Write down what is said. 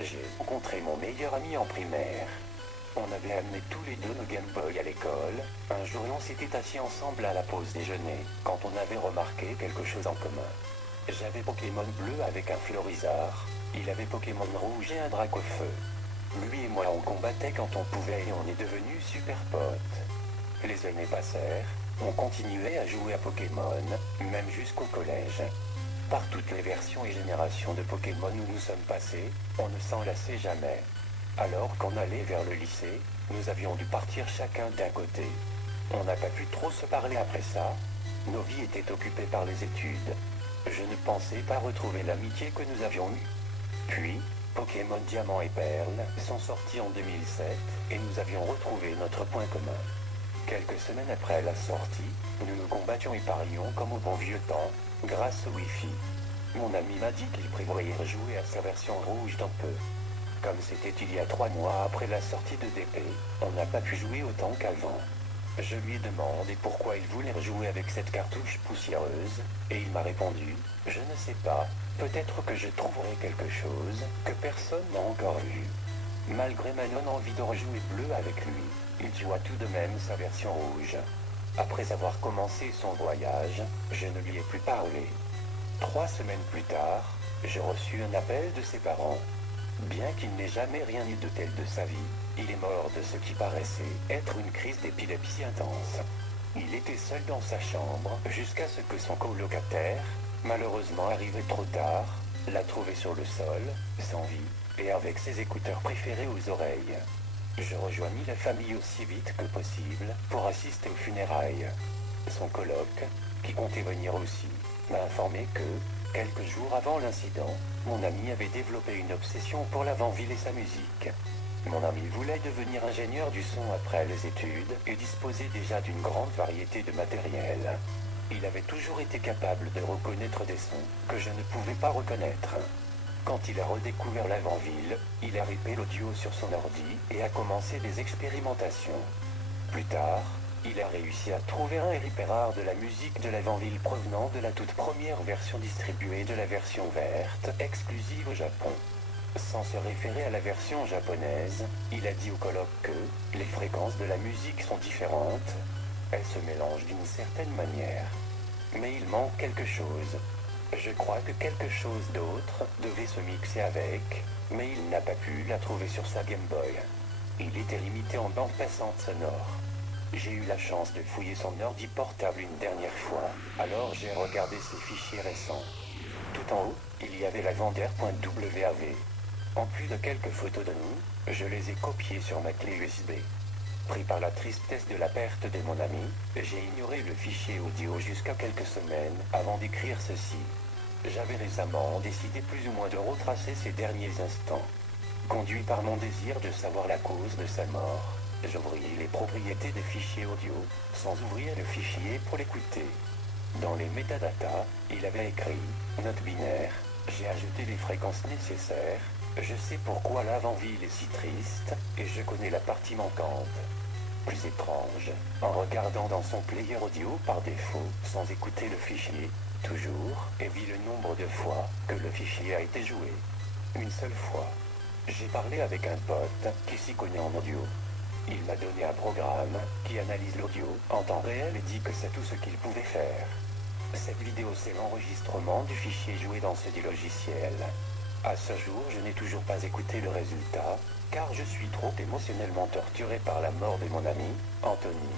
J'ai rencontré mon meilleur ami en primaire. On avait amené tous les deux nos Game Boy à l'école. Un jour, on s'était assis ensemble à la pause déjeuner, quand on avait remarqué quelque chose en commun. J'avais Pokémon bleu avec un Florizard. Il avait Pokémon rouge et un Dracofeu. Lui et moi, on combattait quand on pouvait et on est devenus super potes. Les années passèrent, on continuait à jouer à Pokémon, même jusqu'au collège. Par toutes les versions et générations de Pokémon où nous sommes passés, on ne s'en lassait jamais. Alors qu'on allait vers le lycée, nous avions dû partir chacun d'un côté. On n'a pas pu trop se parler après ça. Nos vies étaient occupées par les études. Je ne pensais pas retrouver l'amitié que nous avions eue. Puis, Pokémon Diamant et Perle sont sortis en 2007 et nous avions retrouvé notre point commun. Quelques semaines après la sortie, nous nous combattions et parlions comme au bon vieux temps, grâce au Wi-Fi. Mon ami m'a dit qu'il prévoyait rejouer à sa version rouge dans peu. Comme c'était il y a 3 mois après la sortie de DP, on n'a pas pu jouer autant qu'avant. Je lui ai demandé pourquoi il voulait rejouer avec cette cartouche poussiéreuse, et il m'a répondu, je ne sais pas, peut-être que je trouverai quelque chose que personne n'a encore vu. Malgré ma non-envie de rejouer bleu avec lui, il joua tout de même sa version rouge. Après avoir commencé son voyage, je ne lui ai plus parlé. 3 semaines plus tard, j'ai reçu un appel de ses parents. Bien qu'il n'ait jamais rien eu de tel de sa vie, il est mort de ce qui paraissait être une crise d'épilepsie intense. Il était seul dans sa chambre jusqu'à ce que son colocataire, malheureusement arrivé trop tard, l'a trouvé sur le sol, sans vie, et avec ses écouteurs préférés aux oreilles. Je rejoignis la famille aussi vite que possible pour assister aux funérailles. Son coloc, qui comptait venir aussi, m'a informé que, quelques jours avant l'incident, mon ami avait développé une obsession pour l'avant-ville et sa musique. Mon ami voulait devenir ingénieur du son après les études et disposait déjà d'une grande variété de matériel. Il avait toujours été capable de reconnaître des sons que je ne pouvais pas reconnaître. Quand il a redécouvert l'avant-ville, il a ripé l'audio sur son ordi et a commencé des expérimentations. Plus tard, il a réussi à trouver un ripérard de la musique de l'avant-ville provenant de la toute première version distribuée de la version verte, exclusive au Japon. Sans se référer à la version japonaise, il a dit au colloque que les fréquences de la musique sont différentes, elles se mélangent d'une certaine manière. Mais il manque quelque chose. Je crois que quelque chose d'autre devait se mixer avec, mais il n'a pas pu la trouver sur sa Game Boy. Il était limité en bande passante sonore. J'ai eu la chance de fouiller son ordi portable une dernière fois, alors j'ai regardé ses fichiers récents. Tout en haut, il y avait la vendeur.wav. En plus de quelques photos de nous, je les ai copiées sur ma clé USB. Pris par la tristesse de la perte de mon ami, j'ai ignoré le fichier audio jusqu'à quelques semaines avant d'écrire ceci. J'avais récemment décidé plus ou moins de retracer ces derniers instants. Conduit par mon désir de savoir la cause de sa mort, j'ouvris les propriétés des fichiers audio sans ouvrir le fichier pour l'écouter. Dans les métadatas, il avait écrit « Note binaire, j'ai ajouté les fréquences nécessaires, je sais pourquoi l'avant-ville est si triste et je connais la partie manquante. » Plus étrange, en regardant dans son player audio par défaut, sans écouter le fichier, toujours, et vit le nombre de fois que le fichier a été joué. Une seule fois. J'ai parlé avec un pote qui s'y connaît en audio. Il m'a donné un programme qui analyse l'audio en temps réel et dit que c'est tout ce qu'il pouvait faire. Cette vidéo, c'est l'enregistrement du fichier joué dans ce dit logiciel. À ce jour, je n'ai toujours pas écouté le résultat, car je suis trop émotionnellement torturé par la mort de mon ami, Anthony.